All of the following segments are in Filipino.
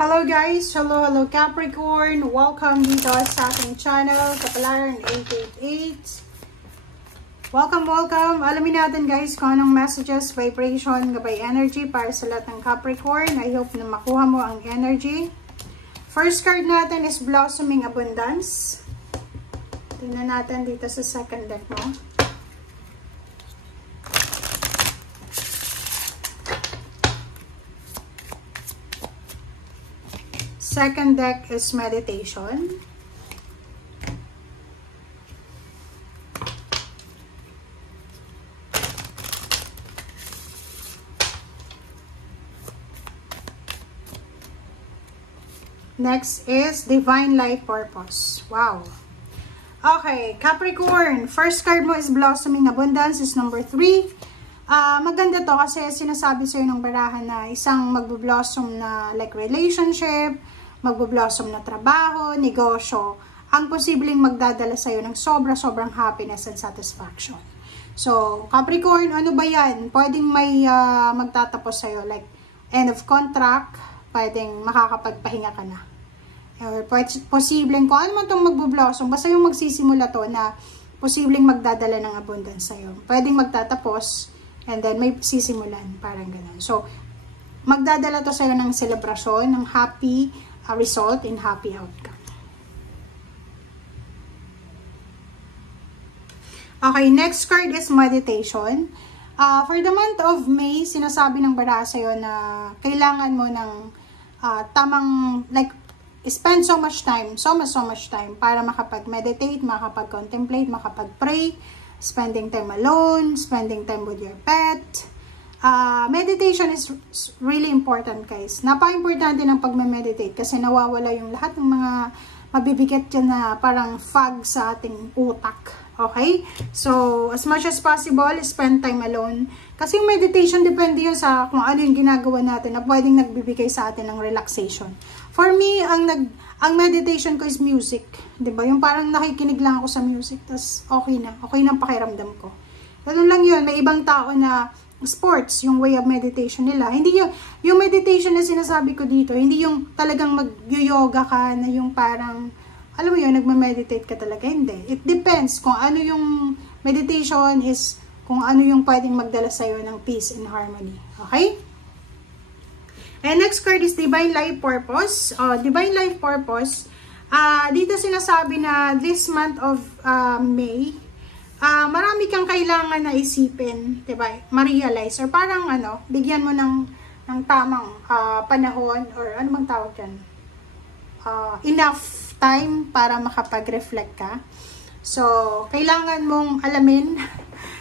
Hello guys! Hello Capricorn! Welcome dito sa ating channel, Kapalaran 888. Welcome! Alamin natin guys kung anong messages, vibration, gabay energy para sa lahat ng Capricorn. I hope na makuha mo ang energy. First card natin is Blossoming Abundance. Tingnan natin dito sa second deck mo. Second deck is Meditation. Next is Divine Life Purpose. Wow. Okay, Capricorn. First card mo is Blossoming Abundance, is number 3. Maganda to kasi sinasabi sa'yo ng barahan na isang magbo-blossom na like relationship, magbo-blossom na trabaho, negosyo, ang posibleng magdadala sa'yo ng sobrang happiness and satisfaction. So, Capricorn, ano ba yan? Pwedeng may magtatapos sa'yo, like end of contract, pwedeng makakapagpahinga ka na. Or posibleng kung ano man itong magbo-blossom, basta yung magsisimula to na posibleng magdadala ng abundance sa'yo. Pwedeng magtatapos, and then may sisimulan, parang ganun. So, magdadala to sa'yo ng selebrasyon, ng happy result in happy outcome. Okay, next card is Meditation. For the month of May, sinasabi ng baraha sa'yo na kailangan mo ng tamang, like, spend so much time para makapag-meditate, makapag-contemplate, makapag-pray, spending time alone, spending time with your pet. Meditation is really important guys. Napaka-importante ng pagme-meditate kasi nawawala yung lahat ng mga mabibigat dyan na parang fog sa ating utak. Okay? So, as much as possible, spend time alone. Kasi yung meditation, depende yun sa kung ano yung ginagawa natin na pwedeng nagbibigay sa atin ng relaxation. For me, ang meditation ko is music. Diba? Yung parang nakikinig lang ako sa music, tas okay na. Okay na ang pakiramdam ko. Ganun lang yun. May ibang tao na sports, yung way of meditation nila. Hindi yung meditation na sinasabi ko dito, hindi yung talagang mag-yoga ka na yung parang, alam mo yun, nagma-meditate ka talaga. Hindi. It depends kung ano yung meditation is, kung ano yung pwedeng magdala sa'yo ng peace and harmony. Okay? And next card is Divine Life Purpose. Divine Life Purpose, dito sinasabi na this month of May, marami kang kailangan na isipin, diba? Ma-realize, or parang bigyan mo ng tamang panahon, or ano bang tawag dyan? Enough time para makapag-reflect ka. So, kailangan mong alamin,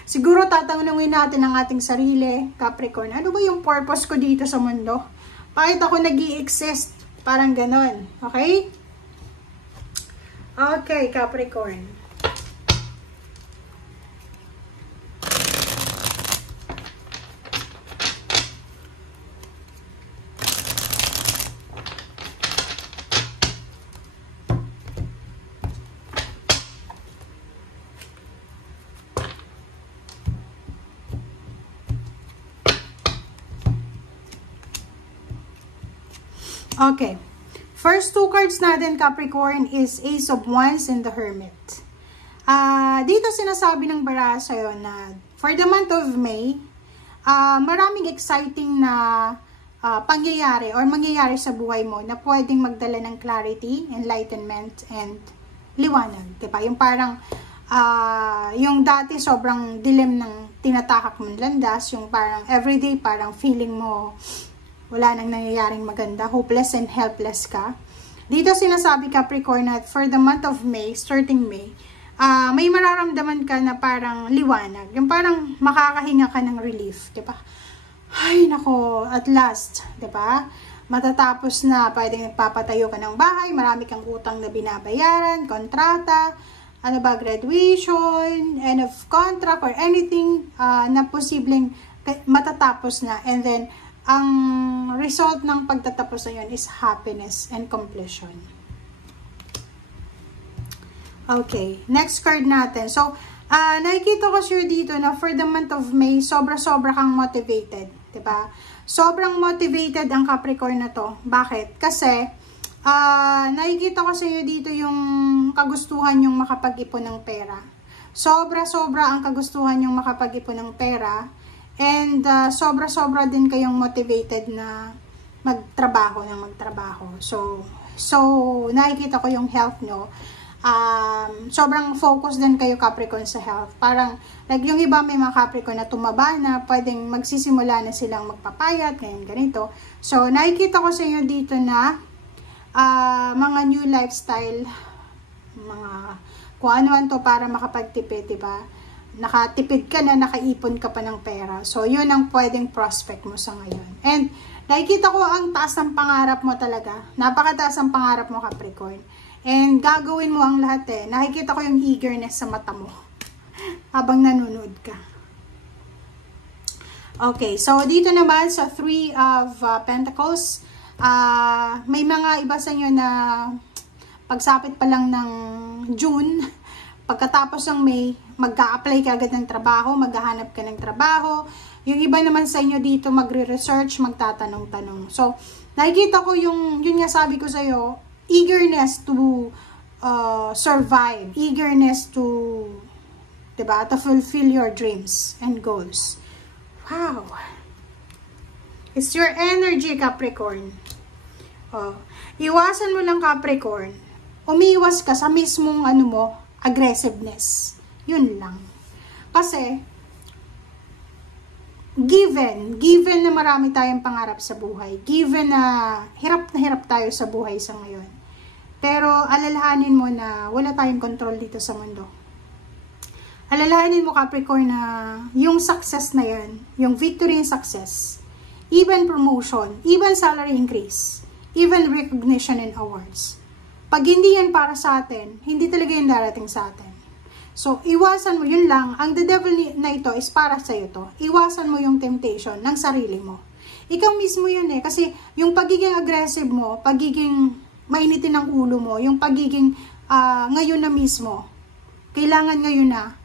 siguro tatanungin natin ang ating sarili, Capricorn, ano ba yung purpose ko dito sa mundo? Bakit ako nag-i-exist? Parang ganon. Okay? Okay, Capricorn. Okay. First two cards natin, Capricorn, is Ace of Wands and the Hermit. Dito sinasabi ng baraha sa'yo na for the month of May, maraming exciting na pangyayari or mangyayari sa buhay mo na pwedeng magdala ng clarity, enlightenment, and liwanag. Diba? Yung parang, yung dati sobrang dilim ng tinatahak mong landas, yung parang everyday, parang feeling mo, wala nang nangyayaring maganda, hopeless and helpless ka. Dito sinasabi, Capricorn, na for the month of May, starting May, may mararamdaman ka na parang liwanag. Yung parang makakahinga ka ng relief, diba? Ay, nako, at last, diba? Matatapos na, pwedeng nagpapatayo ka ng bahay, marami kang utang na binabayaran, kontrata, graduation, end of contract, or anything na posibleng matatapos na. And then, ang result ng pagtatapos na yun is happiness and completion. Okay, next card natin. So, nakikita ko sure dito na for the month of May, sobra-sobra kang motivated. Diba? sobrang motivated ang Capricorn na to. Bakit? Kasi, nakikita ko sa inyo dito yung kagustuhan yung makapag-ipon ng pera. Sobra-sobra ang kagustuhan yung makapag-ipon ng pera. And, sobra-sobra din kayong motivated na magtrabaho. So, nakikita ko yung health nyo. Sobrang focus din kayo Capricorn sa health. Parang, like yung iba may mga Capricorn na tumaba na, pwedeng magsisimula na silang magpapayat, ganito. So, nakikita ko sa inyo dito na, mga new lifestyle, mga, kung ano to para makapagtipid, diba? Nakatipid ka na, nakaipon ka pa ng pera. So, yun ang pwedeng prospect mo sa ngayon. And, nakikita ko ang taas ng pangarap mo talaga. Napakataas ang pangarap mo Capricorn. And gagawin mo ang lahat eh. Nakikita ko yung eagerness sa mata mo habang nanonood ka. Okay, so dito naman sa Three of Pentacles, may mga iba sa inyo na pagsapit pa lang ng June, pagkatapos ng May, mag-a-apply ka agad ng trabaho, maghahanap ka ng trabaho. Yung iba naman sa inyo dito magre-research, magtatanong-tanong. So, nakikita ko yun nga sabi ko sa iyo, eagerness to survive, eagerness to, diba, to fulfill your dreams and goals. Wow! It's your energy, Capricorn. Iwasan mo lang, Capricorn. Umiwas ka sa mismong aggressiveness. Yun lang. Kasi, given na marami tayong pangarap sa buhay, given na hirap tayo sa buhay sa ngayon, pero alalahanin mo na wala tayong control dito sa mundo. Alalahanin mo Capricorn na yung success na yan, yung victory and success, even promotion, even salary increase, even recognition and awards, pag hindi yan para sa atin, hindi talaga yan darating sa atin. So, iwasan mo, yun lang, ang the devil na ito is para sa iyo to. Iwasan mo yung temptation ng sarili mo. Ikaw mismo yun eh, kasi yung pagiging aggressive mo, pagiging mainitin ng ulo mo, yung pagiging ngayon na mismo, kailangan ngayon na,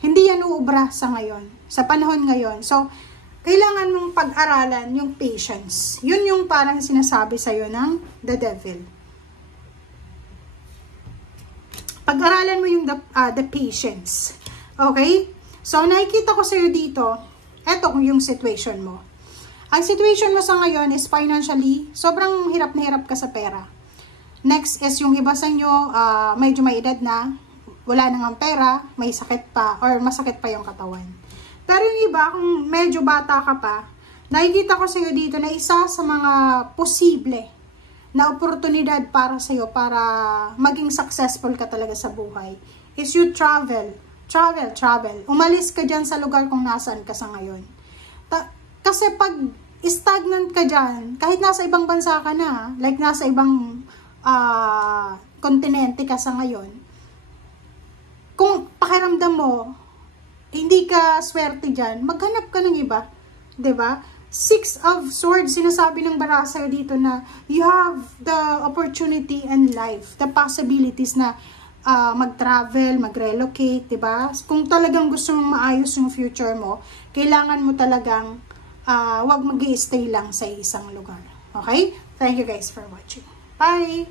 hindi yan uubra sa ngayon, sa panahon ngayon. So, kailangan mong pag-aralan yung patience. Yun yung parang sinasabi sa'yo ng the devil. Pag-aralan mo yung the patience. Okay? So, nakikita ko sa'yo dito, eto yung situation mo. Ang situation mo sa ngayon is financially, sobrang hirap na hirap ka sa pera. Next is yung iba sa inyo, medyo may edad na, wala nang pera, may sakit pa, or masakit pa yung katawan. Pero yung iba, kung medyo bata ka pa, nakikita ko sa iyo dito na isa sa mga posible na oportunidad para sa iyo para maging successful ka talaga sa buhay is you travel. Umalis ka dyan sa lugar kung nasaan ka sa ngayon. Kasi pag stagnant ka dyan, kahit nasa ibang bansa ka na, like nasa ibang kontinente ka sa ngayon, kung pakiramdam mo, hindi ka swerte dyan, maghanap ka ng iba. 'Di ba? Six of Swords, sinasabi ng barasa dito na you have the opportunity and life, the possibilities na mag-travel, mag-relocate, 'di ba? Kung talagang gusto mong maayos yung future mo, kailangan mo talagang wag mag-i-stay lang sa isang lugar. Okay? Thank you guys for watching. Bye!